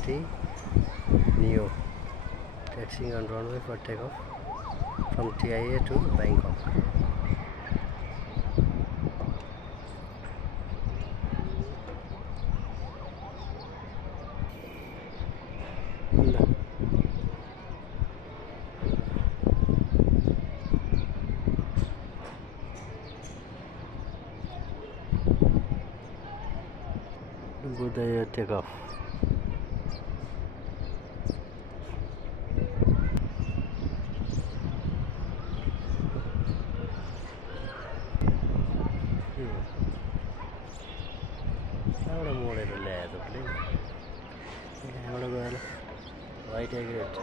A320 Neo taxiing on runway for takeoff from TIA to Bangkok. Budaya takeoff. Ahora morir le do plane. Ahora go white egret.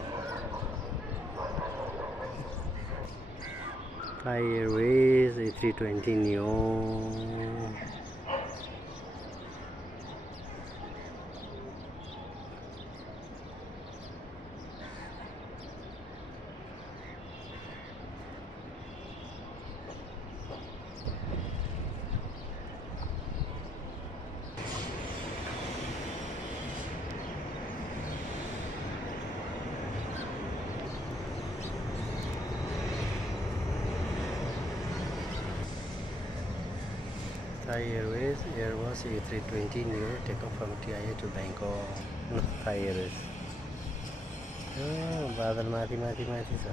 Airways A320 Neo. Thai Airways Airbus A320 Neo takeoff from TIA to Bangkok. No, Thai Airways. बादल माथि माथि माथि छ,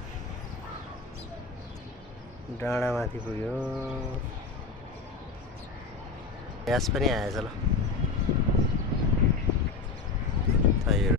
डाँडा माथि पुग्यो, gas पनि आएछ ल।